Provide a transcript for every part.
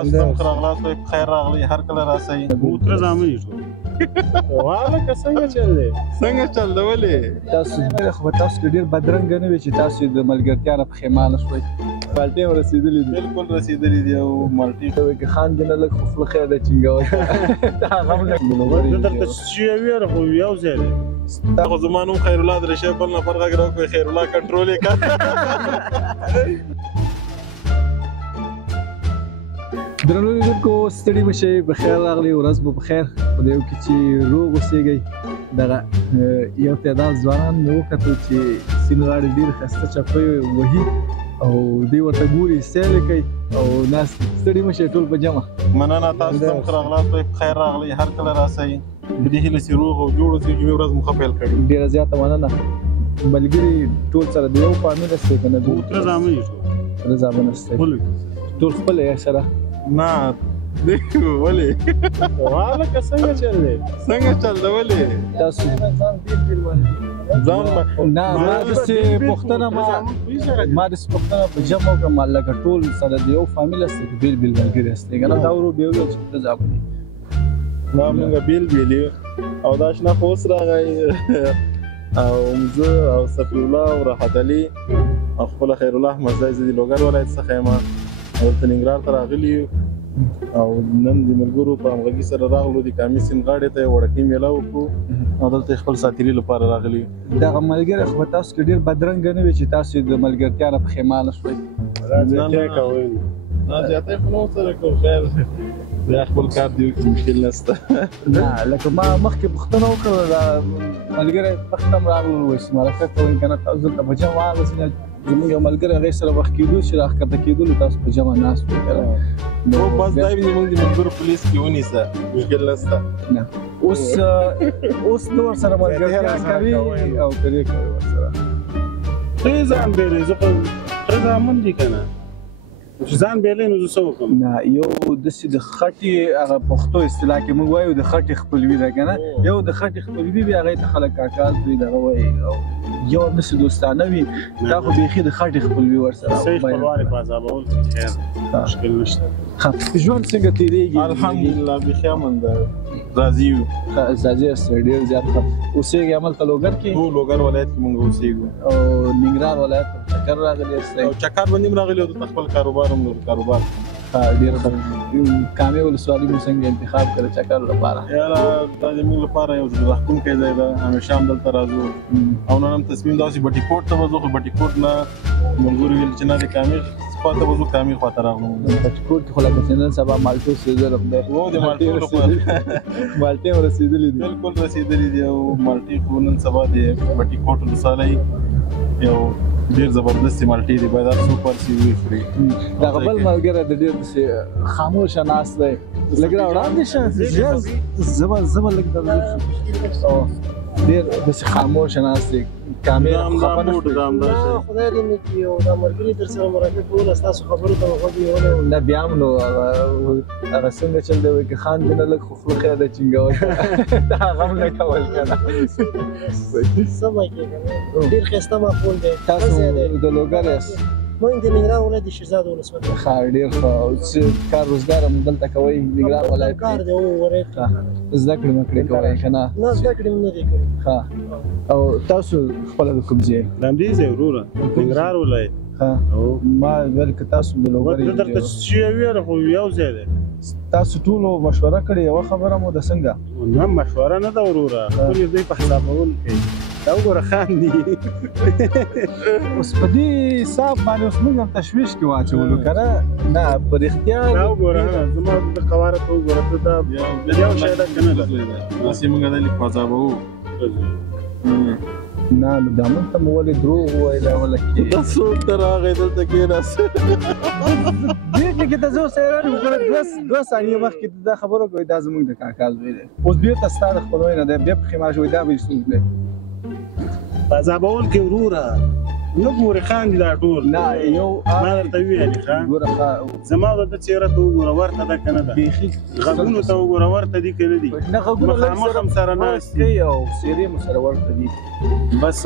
تاسو ته مخ راغلاست وای په خیر راغلی هر کله راسئ تر زامن یې ټول واله که څنګه چل دی څنګه چل دی ولې تاسو خو تاسو کې ډېر بدرنګه نه وي چې تاسو د ملګرتیا نه پښیمانه شوئ مالټې هم رسېدلي دي بالکل رسېدلي دي او مالټې ته وایي که خان دې نه لږ خو خوله خیر ده چینګوه دا هغه هم زه درته چې ویره خو یو ځای دی دا خو زما نوم خیرالله درشه بل نفر غږ راوکړئ خیرالله کنټرول یې کړ درنو لیدونکو ستړي مه شئ په خیر راغلئ ورځ مو په خیر خدای وکړي چې روغ اوسېږئ دغه یو تعداد ځوانان مې وکتل چې سیند غاړې ډېر ښایسته چپې وهي او دوی ورته ګوري سیل یې کوي او ناست ستړي مه شئ ټول په جمع مننه تاسو ته مخ راغلاست وای په خیر راغلی هر کله راسئ په دې هیله چې روغ او جوړ اوسئ جمعې ورځ مو ښه پیل کړي ډېره زیاته مننه ملګري ټول سره د یو فامیل هستئ که نه تر زامن یې ټول تره زامن هستئ ټول خپل یې سره نه ولې واله که څنګه چل دی څنګه چل دی ولې تاسو ځان نه ما داسې پوښتنه په جمع وکړم لکه ټول سره د یو فامیل هستئ که بېل بېل ملګري هستئ که نه دا ورو بیا وویل چې ته زامن یې دا مونږ بیل بیل یو او دا شنه خو اوس راغی او زه او صفي الله او راحت علي او خپله خیرالله احمد زی زه د لوګر ولایت څخه یم او دلته ننګرهار ته راغلي یو او نن د ملګرو په همغږي سره راغلو د کامې سیند غاړې ته یو وړکۍ میله وکړو او دلته خپل ساتیري لپاره راغلي یو دغه ملګری خو په تاسو کې ډېر بدرنګه نه وي چې تاسو د ملګرتیا نه پښیمانه شوئ نه زیاتی خو نه ورسره کوم خیر بیا خپل کار دی وکړي مشکل نشته نه لکه ما مخکې پوښتنه وکړه دا ملګری مخکې هم راغلو وایي چې مرکه کوئ که نه تاسو دلته په جمع هغسې زموږ یو ملګری هغې سره وخت کېدو چې راښکته کېدلو تاسو په جمع ناست وئ که نه نو بس دا وي زموږ د ملګرو په لیست کې ونیسه مشکل نشته نه اوس ته ورسره ملګرتیا کوي او که دې کوي ورسره ته ځان بېلې زه خو ته زامن دي که نه چې ځان بېلې نو زه څه وکړم نه یو داسې د خټې هغه پښتو اصطلاح کې موږ وایو د خټې خپلوي ده که نه یو د خټې خپلوي وي هغې ته خلک کاکال دوی دغه وایي او یو همداسې دوستانه وي دا خو بیخي د خټې خپلوي ورسره صحیح خپلوان یې په عذابول خیر مشکل نشته ژوند څنګه تېرېږي الحمدلله بیخي امن ده راضي یو راضي یاستئ ډېر زیات ښه اوسېږئ هملته لوګر کې هو لوګر ولایت کې مونږ اوسېږو او ننګرهار ولایت ته چکر راغلی یاستئ او چکر باندې هم راغلي او دلته خپل کاروبار هم نور کاروبار ډېره کامې ولسوالي مو څنګه انتخاب کړه چکر لپاره یاره دا زموږ لپاره یو زړه راښکونکی ځای ده همیشه هم دلته راځو او نن هم تصمیم دا چې بټي کوټ ته به ځو خو بټي کوټ نه ملګرو ویل چې نه د کامې خواته به ځو کامې خواته راغلو بټي کوټ کې خو لکه چې نن سبا مالټو سیزن هم دی هو د مالټو لپاره مالټې هم رسېدلي دي بالکل رسېدلي دي او مالټې خو نن سبا د بټي کوټ ولسوالۍ یو ډېر زبردستې مالټې دي باید هر څوک ورسي وخوري دغه بل ملګری د ډېر داسې خاموشه ناست دی لږ راوړاندې شه زه به لږ درځو ډېر داسې خاموشه ناست دی کامې خفه نه شوې خدای دې نه کړي او دا ملګري در سره مرکه کوله ستاسو خبرو ته غوږ نیولی نه بیا هم نو هغه څنګه چل دی وایي که خان دې نه لږ خو خوله خیر ده چینګوه دا هغه هم نه کول که نه څه به کېږي ډېر ښایسته ماحول دی تاسو د لوګر یاست موږ د ننګرهار ولایت د شیرزاد ولسوالۍ ښه ډېر ښه او څه کار روزګار هم دلته کوئ ننګرهار ولایت کار دی ولایت زده کړې مکړې کوئ که نه نه زده کړې مې نه دي کړې ښه او تاسو خپله د کوم ځای د همدې ځای وروره ننګرهار ولایت ښه ما ویل که تاسو د لوګر زه درته چې ویره خو یو ځای دی تاسو ټولو مشوره کړې یوه خبره مو ده څنګه نه مشوره نه ده وروره خپل دوی په حسابول کوي دا وګوره خان دي اوس په دې حساب باندې اوس موږ هم تشویش کې واچولو که نه نه په رښتیا دا وګوره زما د قواره ته وګوره ته دا یو شی ده که نه ده داسې موږ دا لیک په عذابوو نه نو دا موږ ته مو ولې دروغ وویله ولکې دا څوک ته راغی دلته کېناست دې کې ته زه اوس حیران یم وګوره دوه ثانیې مخکې دا خبره کوي دا زموږ د کاکا زوی دی اوس بېرته ستا د خپلوۍ نه دی بیا پښیمان شوی دا به یې څوک دی په عذابول کې وروره نه ګورې خان دي دا ټول نه یو ما درته وویلې ښه ګوره زما د ده څېره ته وګوره ورته ده که نه ده بیخي غږونو ته وګوره ورته دي که نه دي نه غږونه مخامخ هم سره ناست دي کوي او څېرې مو سره ورته دي بس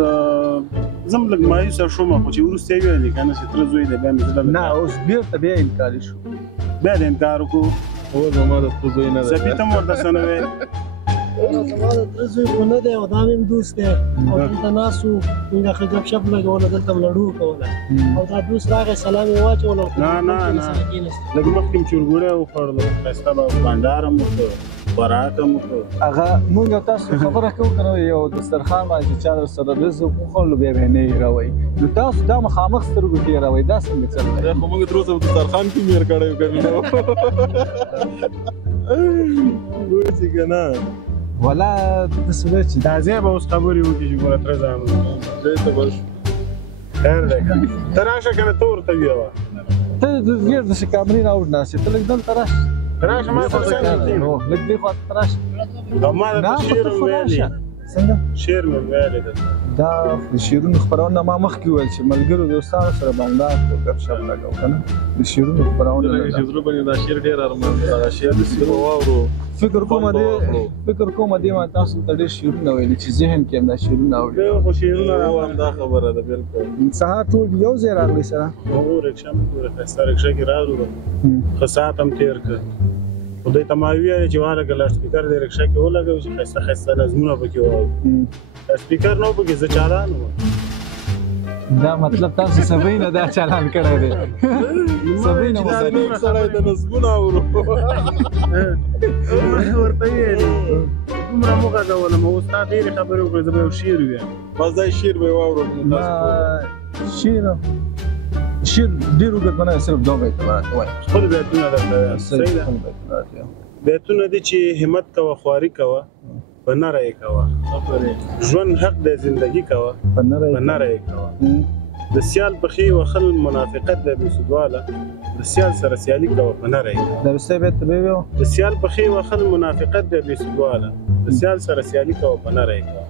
زه هم لږ مایوسه شوم خو چې وروسته یې ویلې که نه چې تره زوی دی بیا مې زړه نه اوس بېرته بیا انکاري شو بیا د انکار وکړو هو زما د خپل زوی نه دی سپي ته م ورته څه نه ویل زما د تره زوی خو نه دی او دا مې هم دوست دی او دلته ناست وو موږ ښه ګپ شپ لګوله دلته م لډو کوله او دا دوست راغی سلام یې واچول او نه لږ مخکې م چورګوړی وخوړلو ښایسته به بانډار هم وکړو خوراک هم وکړو هغه موږ او تاسو خبره کوو که نه یو دسترخوان باندې چې چا درسره رزق وخوړلو بیا به یې نه هېروئ نو تاسو دا مخامخ سترګو کې هېروئ دا څنګه چل دی خو موږ تر اوسه په دسترخوان کې مېر کړی یو که نه وایي که نه ولا داسې دی چې دا ځای به اوس خبرې وکړي چې ګوره تره زامن ځای ته به شو خیر دی که ته راشه که نه ته ورته ویوه ته ډېر داسې کامرې راوړ ناستې ته لږ دلته راشه راشه ما سره څنګه لږ دې خوا ته راشه او ما درته شعر هم ویلي څنګه شعر مې ویلی درته دا د شعرونو خپرونه ما مخکې وویل چې ملګرو دوستانو سره بانډار کو ګپ شپ لګوو که نه د شعرونو خپرونه لکه چې زړه باندې دا شعر ډېر ارمان دی دغه شعر داسې به واورو فکر کوم دې ما تاسو ته ډېر شعرونه ویلي چې ذهن کې هم دا شعرونه اوري ډېر خو شعرونه هو همدا خبره ده بالکل سهار ټول یو ځای راغلي سره هو رکشه مې ګوره ښایسته رکشه کې راغلو ښه ساعت هم تېر کړ خدای ته ما وویل چې والګه لاډسپیکر دې رکشه کې ولګوو چې ښایسته ښایسته نظمونه پکې واورو سپیکر نه و پکې زه چالان وم دا مطلب تاسو سبۍ نه دا چالان کړی دی سبۍ نه دا نیم سړی د نظمونه اورو ورته ویلې دومره مو غږولم اوس تا ډېرې خبرې وکړې زه به یو شعر ووایم بس دا شعر به یې واورو شعر ډېر اوږد نه صرف دوه بیته به راته وایي خپل بیتونه درته وایم صحیح ده بیتونه دي چې همت کوه خواري کوه په نره یې کوه ژوند حق دی زندګي کوه په نره یې کوه د سیال پښې وهل منافقت دی بېسودواله د سیال سره سیالي کوه په نره یې کوه دا وروستی بیت ته به یې ویل د سیال پښې وهل منافقت دی بېسودواله د سیال سره سیالي کوه په نره یې کوه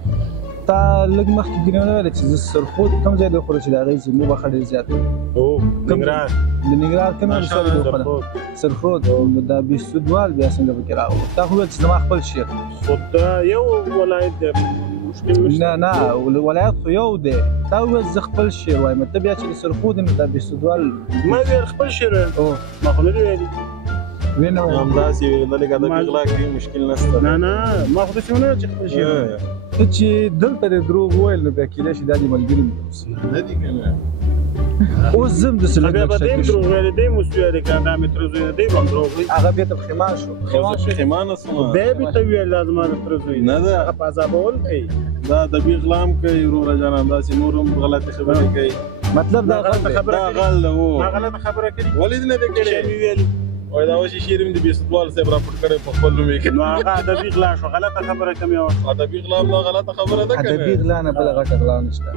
تا لږ مخکې ګینه ویله چې زه سرخود کوم ځای دی وخوړه چې د هغې زموږ به ښه ډېر زیات هو ننګرهار د ننګرهار کوم ولسوالۍ دی وخوړه سرخود دا بېسودوال بیا څنګه پکې راغلو تا خو ویل چې زما خپل شعر خو دا یو ولایت دی مشکل نشته نه ولایت خو یو دی تا وویل زه خپل شعر وایم ته بیا چې د سرخود یم دا بېسودوال ما ویل خپل شعر ما خو نه دي ویلي وینه همداسې ویل لږه د غلا کې مشکل نشته نه ما خو داسې ونه ویل چې خپل شعر ته چې دلته دې دروغ وویل نو بیا کیدای شي دا دې ملګري مې اوسي نه دي که نه اوس زه هم داسې بیا به دی هم دروغ ویلی دی هم اوس ویلی که دا مې تره زوی دی دی به هم دروغ ویل هغه بېرته پښېمان شو پښېمانه شومه بیا یې بېرته ویل دا زما د تره زوی نه ده هغه په عذابول کوي دا ادبي غلا هم کوي وروره جان همداسې نور هم غلطې خبرې کوي مطلب دا غلطه خبره دا غل ده هو ما غلطه خبره کړې ولې دې نه دی کړی شی مې ویلي وایي دا اوس یې شعر مې د بېسودوال صاحب راپورټ کړی په خپل نوم یې نو هغه ادبي غلا شو غلطه خبره کوم یو ادبي غلا هم دا غلطه خبره ده که ادبي غلا نه بله غټه غلا نشته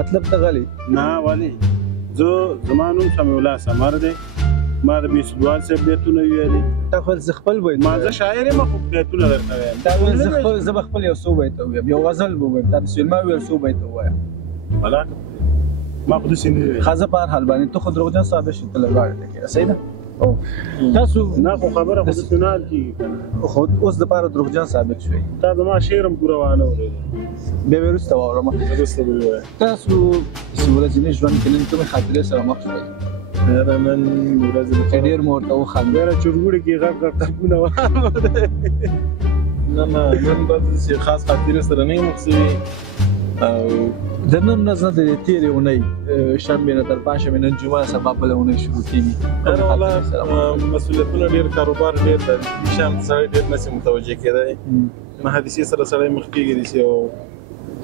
مطلب ته غلي نه ولې زما نوم سمیع الله سمر دی ما د بېسودوال صاحب بیتونه ویلي تا خو زه خپل بیت ما زه شاعر یم خو بیتونه درته وایم تا ویل زه به خپل یو څو بیته ووایم یو غزل به ووایم تا د سلما وویل څو بیته ووایم ولاکه ما خو داسې نه ویل ښه زه په هر حال باندې ته خو دروغجن ثابت شو ته له غاړې ته کېږه صحیح ده تاسو نه خو خبره خو داسې نه حل کېږي که نه خو اوس دپاره دروغجن ثابت شوئ تا زما شعر هم پوره وانه اورېدل بیا به وروسته واورم وروسته به ووایه تاسو ورځني ژوند کې نن کومې خاطرې سره مخ شوئ یاره نن ورځې چې ډېر مو ورته وخندل ډېره چورګوړي کې غږ قبونه نه نن داسې خاص خاطرې سره نه یم مخ شوي او د نن ورځ نه د تېرې اونۍ شنبې نه تر پنجشنبې نن جمعه سبا بله اونۍ شروع کېږي مسؤلیتونه ډېر کاروبار ډېر د دې شیان سړی ډېر نسي متوجه کېدی نه حادثې سره سړی مخ کېږي داسې یو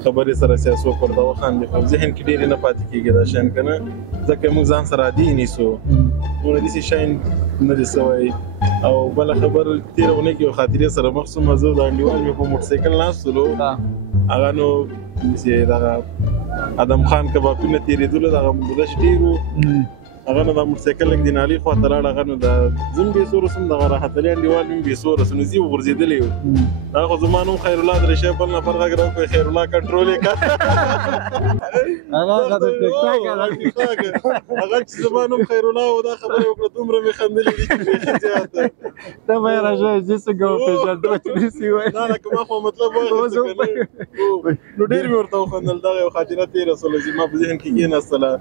خبرې سره څوک ورته وخاندي خو ذهن کې ډېرې نه پاتې کېږي دا شیان که نه ځکه موږ ځان سره عادي نیسو نور داسې شیان نه دي سوی او بله خبر تېره اونۍ کې یو خاطرې سره مخ شوم زه د انډیوال مې په موټرسایکل ناستلو هغه نو دغه ادم خان کبابونه تېرېدلو دغه بودش ډېر و هغه نو دا موټرسایکل لږ د نالۍ خواته لاړ هغه نو دا زه هم بېسوره سوم دغه راحتلي انډیوال مې هم بېسوره سو نو زه یې وغورځېدلی و هغه خو زما نوم خیرالله درشی بل نفر غږ راوکړی خیرالله کنټرول یې کړ هغه چې زما نوم خیرالله و دا خبره وکړه دومره مې خندلې دي چې بیخي زیاته ته به یې راژوې زه څنګه وپېژندم چې داسې وایي نه لکه ما خو مطلب واخیسته که نه نو ډېر مې ورته وخندل دغه یو خاطره تېره سوله چې ما په ذهن کې کېناستله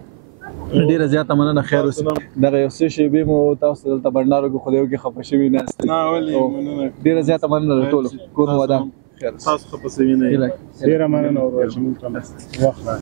ډیره زیاته مننه خیر اوسه دغه یو څه شیبې مو تاسو دلته بنډارو کې خدایو کې خفه شوي ناست نه ولې مننه ډیره زیاته مننه له ټولو کور مو ودان خیر تاسو خفه شوي نه ډیره مننه ورور چې موږ ته وخت